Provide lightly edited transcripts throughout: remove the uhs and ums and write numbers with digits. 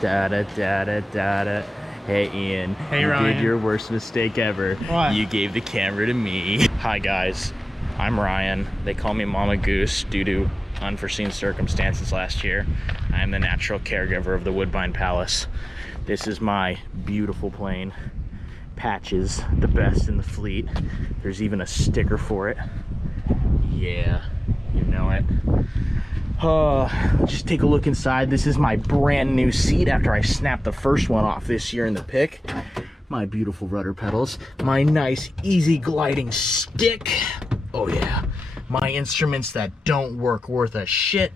Da da da da da da. Hey Ian, Hey you Ryan. did your worst mistake ever. What? You gave the camera to me. Hi guys, I'm Ryan. They call me Momma Goose due to unforeseen circumstances last year. I am the natural caregiver of the Woodbine Palace. This is my beautiful plane. Patches, the best in the fleet. There's even a sticker for it. Yeah, you know it. Just take a look inside. This is my brand new seat after I snapped the first one off this year in the pick. My beautiful rudder pedals, my nice easy gliding stick. Oh yeah, my instruments that don't work worth a shit,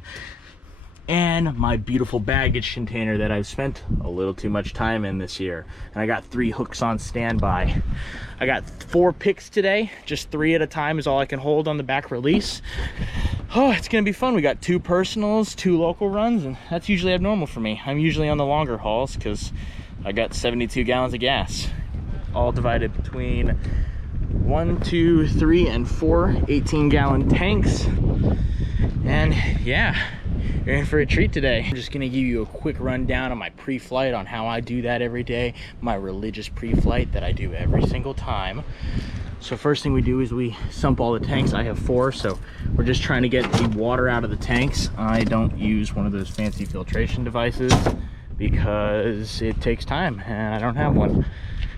and my beautiful baggage container that I've spent a little too much time in this year. And I got 3 hooks on standby. I got 4 picks today, just 3 at a time is all I can hold on the back release. Oh, it's gonna be fun. We got 2 personals, 2 local runs, and that's usually abnormal for me. I'm usually on the longer hauls because I got 72 gallons of gas, all divided between 1, 2, 3, and 4 18-gallon tanks. And yeah, you're in for a treat today. I'm just gonna give you a quick rundown on my pre-flight, on how I do that every day, my religious pre-flight that I do every single time. So first thing we do is we sump all the tanks. I have 4, so we're just trying to get the water out of the tanks. I don't use one of those fancy filtration devices because it takes time and I don't have one.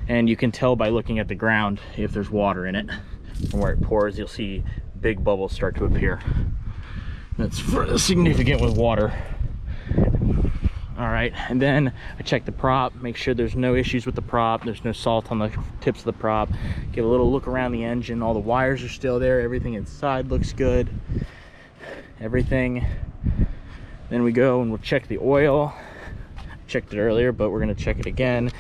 And you can tell by looking at the ground if there's water in it. From where it pours, you'll see big bubbles start to appear. That's significant with water. All right, and then I check the prop, make sure there's no issues with the prop, there's no salt on the tips of the prop. Give a little look around the engine, all the wires are still there, everything inside looks good, everything. Then we go and we'll check the oil. Checked it earlier, but we're gonna check it again.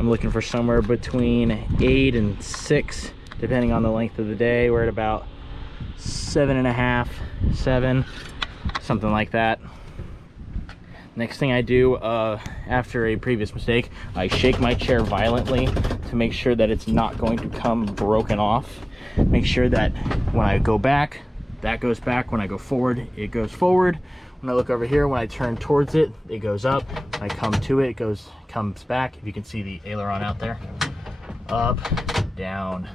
I'm looking for somewhere between 8 and 6, depending on the length of the day. We're at about 7.5, 7, something like that. Next thing I do, after a previous mistake, I shake my chair violently to make sure that it's not going to come broken off. Make sure that when I go back, that goes back. When I go forward, it goes forward. When I look over here, when I turn towards it, it goes up. When I come to it, it comes back. If you can see the aileron out there. Up, down.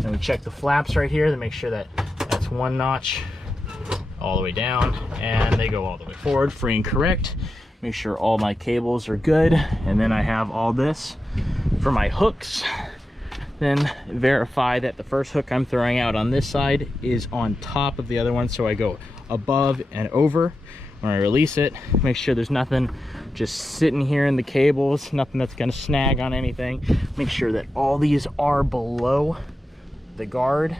Then we check the flaps right here to make sure that that's 1 notch all the way down, and they go all the way forward, free and correct. Make sure all my cables are good, and then I have all this for my hooks. Then verify that the first hook I'm throwing out on this side is on top of the other one, so I go above and over. When I release it, make sure there's nothing just sitting here in the cables, nothing that's gonna snag on anything. Make sure that all these are below the guard.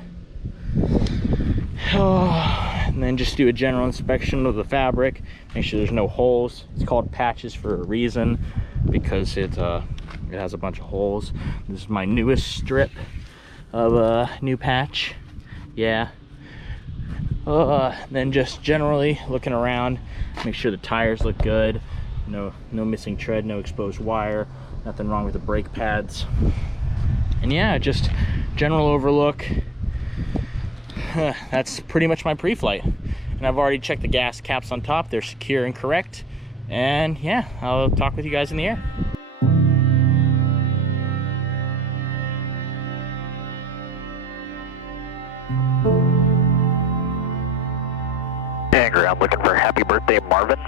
And then just do a general inspection of the fabric, make sure there's no holes. It's called patches for a reason, because it has a bunch of holes. This is my newest strip of a new patch. Yeah. Then just generally looking around, make sure the tires look good, no missing tread, no exposed wire, nothing wrong with the brake pads. And yeah, just general overlook. That's pretty much my pre-flight, and I've already checked the gas caps on top. They're secure and correct, and yeah, I'll talk with you guys in the air. Angry, I'm looking for happy birthday Marvin.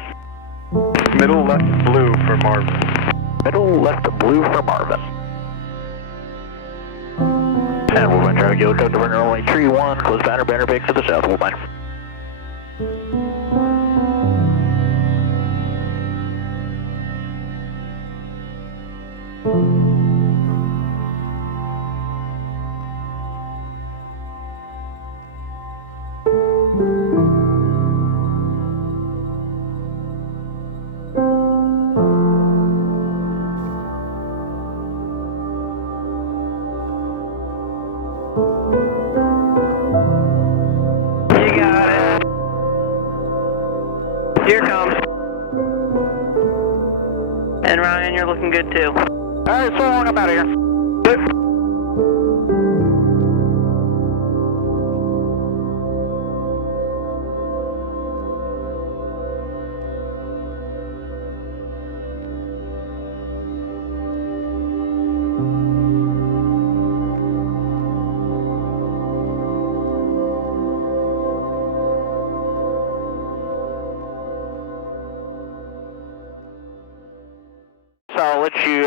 Middle left blue for Marvin. Middle left blue for Marvin. And we're going to try to go to runner only tree 1, close banner big to the south, Woodbine. Here it comes. And Ryan, you're looking good too. Alright, so long, I'm out of here. Good. let you,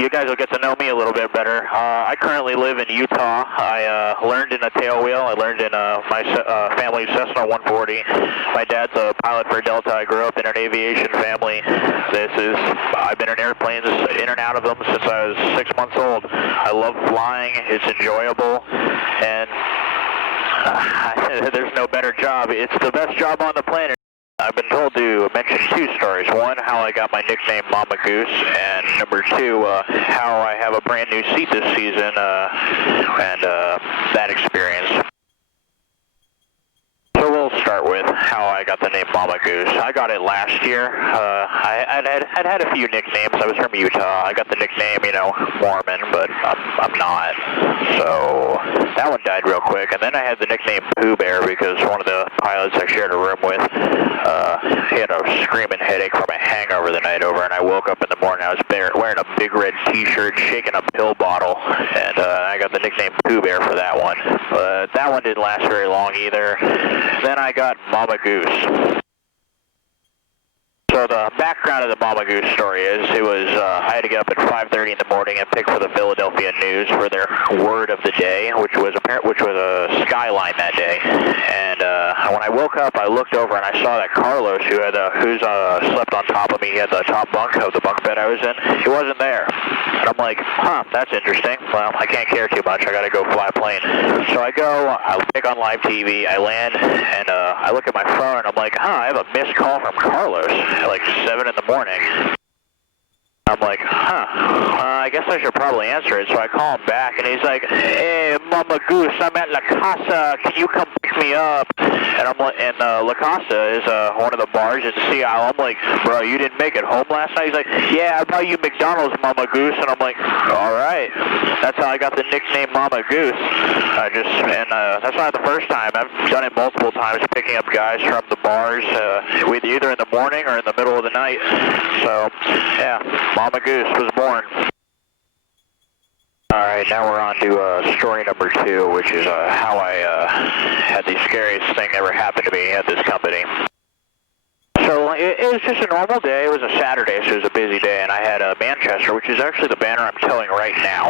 you guys will get to know me a little bit better. I currently live in Utah. I learned in a tailwheel. I learned in my family's Cessna 140. My dad's a pilot for Delta. I grew up in an aviation family. I've been in airplanes in and out of them since I was 6 months old. I love flying. It's enjoyable, and there's no better job. It's the best job on the planet. I've been told to mention 2 stories. One, how I got my nickname Momma Goose, and number 2, how I have a brand new seat this season, and that experience. So we'll start with how I got the name Momma Goose. I got it last year. I'd had a few nicknames. I was from Utah. I got the nickname, Mormon, but I'm not. So that one died real quick. And then I had the nickname Pooh Bear because one of the pilots I shared a room with, he had a screaming headache from a hangover the night over, and I woke up in the morning. I was wearing a big red T-shirt, shaking a pill bottle, and I got the nickname Pooh Bear for that one. But that one didn't last very long either. Then I got Momma Goose. So the background of the Momma Goose story is, I had to get up at 5:30 in the morning and pick for the Philadelphia News for their word of the day, which was a skyline that day. And when I woke up, I looked over and I saw that Carlos, who's slept on top of me, he had the top bunk of the bunk bed I was in, he wasn't there. And I'm like, that's interesting. Well, I can't care too much. I got to go fly a plane. So I go, I pick on live TV, I land, and I look at my phone, and I'm like, I have a missed call from Carlos at like 7 in the morning. I'm like, I guess I should probably answer it. So I call him back, and he's like, hey, Momma Goose, I'm at La Casa. Can you come pick me up? And I'm like, and La Casa is one of the bars in Sea Isle. I'm like, bro, you didn't make it home last night? He's like, yeah, I brought you McDonald's, Momma Goose. And I'm like, all right. That's how I got the nickname Momma Goose. That's not the first time. I've done it multiple times, picking up guys from the bars, either in the morning or in the middle of the night. So, yeah. Momma Goose was born. Alright, now we're on to story number 2, which is how I had the scariest thing ever happen to me at this company. So it was just a normal day. It was a Saturday, so it was a busy day, and I had Manchester, which is actually the banner I'm towing right now.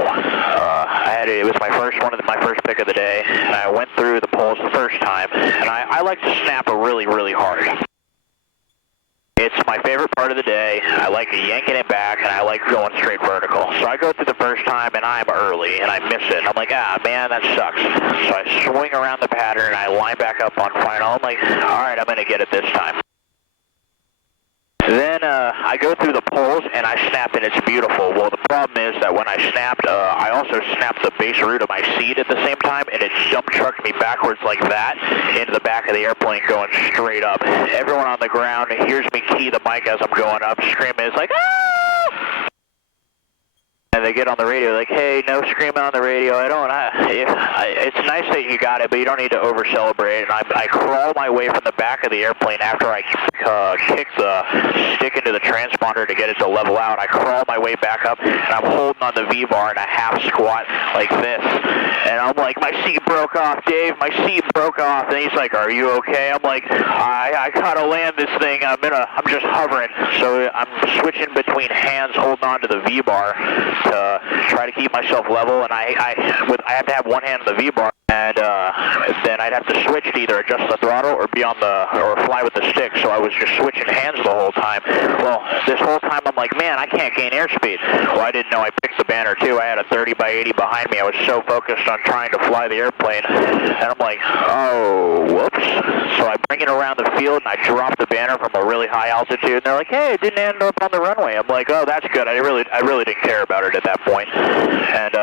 It was my first pick of the day, and I went through the poles the first time, and I like to snap really, really hard. It's my favorite part of the day. I like yanking it back, and I like going straight vertical. So I go through the first time, and I'm early, and I miss it. I'm like, man, that sucks. So I swing around the pattern, and I line back up on final. I'm like, all right, I'm going to get it this time. Then I go through the poles, and I snap, and it's beautiful. Well, the problem is that when I snapped, I also snapped the base root of my seat at the same time, and it jump trucked me backwards like that into the back of the airplane going straight up. Everyone on the ground hears me key the mic as I'm going up, screaming. It's like, ah! And they get on the radio like, hey, no screaming on the radio. It's nice that you got it, but you don't need to over-celebrate. And I crawl my way from the back of the airplane after I kick the stick into the transponder to get it to level out. I crawl my way back up, and I'm holding on the V-bar in a half squat like this. And I'm like, my seat broke off, Dave. My seat broke off. And he's like, are you okay? I'm like, I gotta land this thing. I'm just hovering. So I'm switching between hands, holding on to the V-bar to try to keep myself level, and I have to have one hand on the V-bar, and then I'd have to switch to either adjust the throttle or or fly with the stick. So I was just switching hands the whole time. Well, this whole time I'm like, man, I can't gain airspeed. Well, I didn't know I picked the banner too. I had a 30/80 behind me. I was so focused on trying to fly the airplane, and I'm like, oh, whoops. So I bring it around the field, and I drop the banner from a really high altitude, and they're like, hey, it didn't end up on the runway. I'm like, oh, that's good. I really didn't care about it at that point. And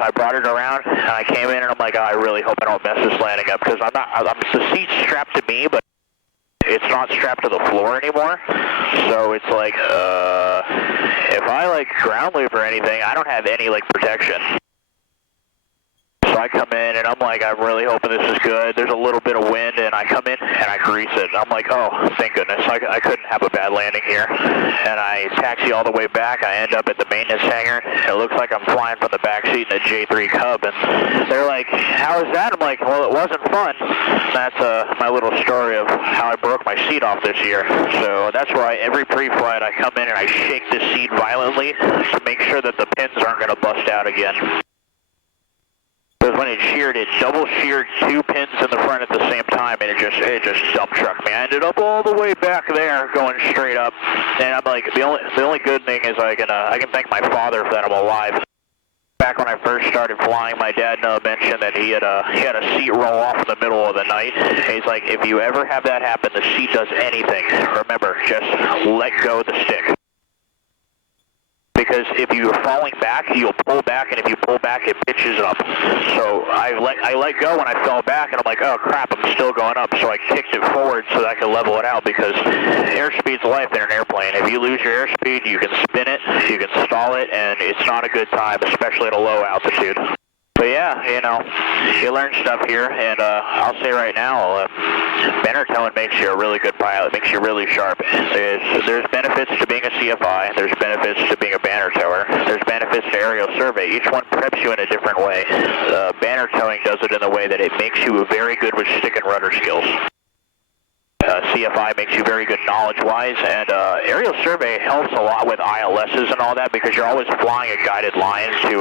I brought it around, and I came in, and I'm like, oh, I really hope I don't mess this landing up, because the seat's strapped to me, but it's not strapped to the floor anymore. So it's like, if I ground loop or anything, I don't have any protection. So So I come in and I'm like, I'm really hoping this is good. There's a little bit of wind and I come in and I grease it. I'm like, oh, thank goodness. I couldn't have a bad landing here. And I taxi all the way back. I end up at the maintenance hangar. It looks like I'm flying from the back seat in a J3 Cub. And they're like, how is that? I'm like, well, it wasn't fun. That's my little story of how I broke my seat off this year. So that's why every pre-flight I come in and I shake the seat violently to make sure that the pins aren't going to bust out again. Because when it sheared, it double sheared 2 pins in the front at the same time, and it just dump trucked me. I ended up all the way back there, going straight up, and I'm like, the only good thing is I can thank my father that I'm alive. Back when I first started flying, my dad mentioned that he had a seat roll off in the middle of the night. He's like, if you ever have that happen, the seat does anything, remember, just let go of the stick. Because if you're falling back, you'll pull back, and if you pull back, it pitches up. So I let go when I fell back, and I'm like, oh crap, I'm still going up. So I kicked it forward so that I could level it out, because airspeed's life in an airplane. If you lose your airspeed, you can spin it, you can stall it, and it's not a good time, especially at a low altitude. But yeah, you know, you learn stuff here, and I'll say right now, banner towing makes you a really good pilot, makes you really sharp. There's benefits to being a CFI, there's benefits to being a banner tower, there's benefits to aerial survey. Each one preps you in a different way. Banner towing does it in the way that it makes you very good with stick and rudder skills. CFI makes you very good knowledge-wise, and aerial survey helps a lot with ILSs and all that, because you're always flying a guided line to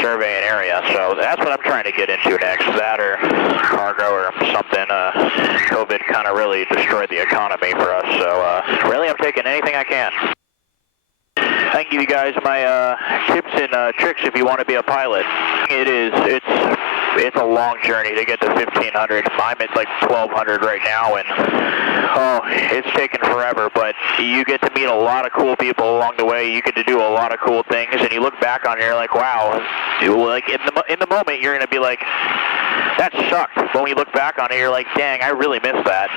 survey an area. So that's what I'm trying to get into next, that or cargo or something. COVID kind of really destroyed the economy for us, so really I'm taking anything I can. I can give you guys my tips and tricks if you want to be a pilot. It's a long journey to get to 1500. I'm at like 1200 right now, and oh, it's taken forever, but you get to meet a lot of cool people along the way. You get to do a lot of cool things, and you look back on it, you're like, wow. Like in the moment, you're going to be like, that sucked. But when you look back on it, you're like, dang, I really missed that.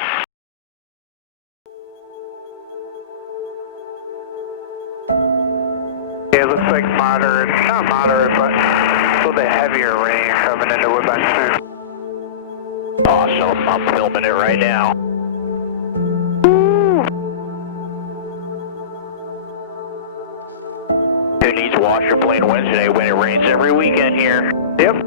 Yeah, it looks like moderate, not moderate, but a little bit heavier rain coming into Woodbine soon. Awesome, I'm filming it right now. Who needs washer plane Wednesday when it rains every weekend here? Yep.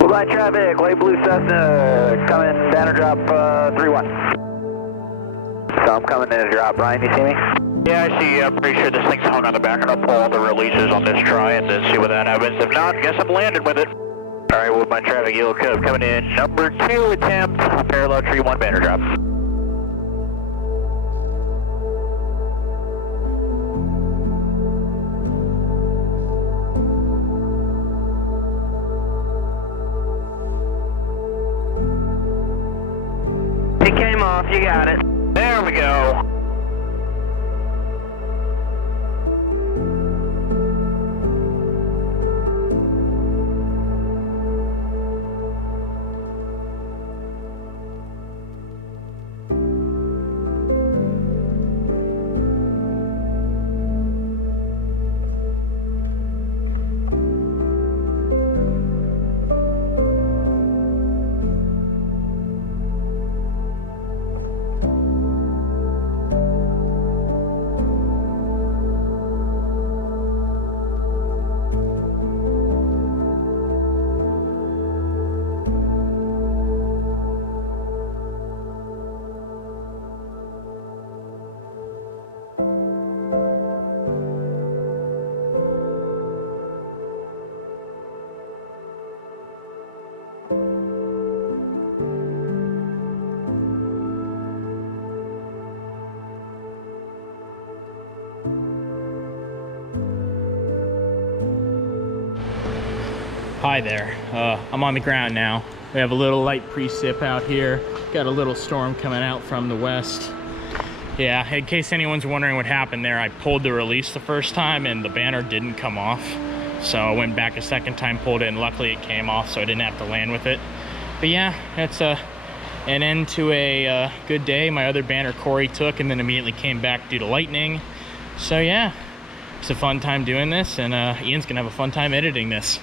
Woodbine traffic, light blue Cessna, coming banner drop 3-1. So I'm coming in a drop. Ryan, you see me? Yeah, I see. I'm pretty sure this thing's hung on the back, and I'll pull all the releases on this try and then see what that happens. If not, guess I'm landing with it. All right, Woodbine traffic, Yellow Cub coming in. Number 2 attempt, parallel tree 1 banner drop. It came off, you got it. There we go. Hi there, I'm on the ground now. We have a little light precip out here. Got a little storm coming out from the west. Yeah, in case anyone's wondering what happened there, I pulled the release the first time and the banner didn't come off. So I went back a second time, pulled it, and luckily it came off, so I didn't have to land with it. But yeah, that's an end to a good day. My other banner Corey took and then immediately came back due to lightning. So yeah, it's a fun time doing this, and Ian's gonna have a fun time editing this.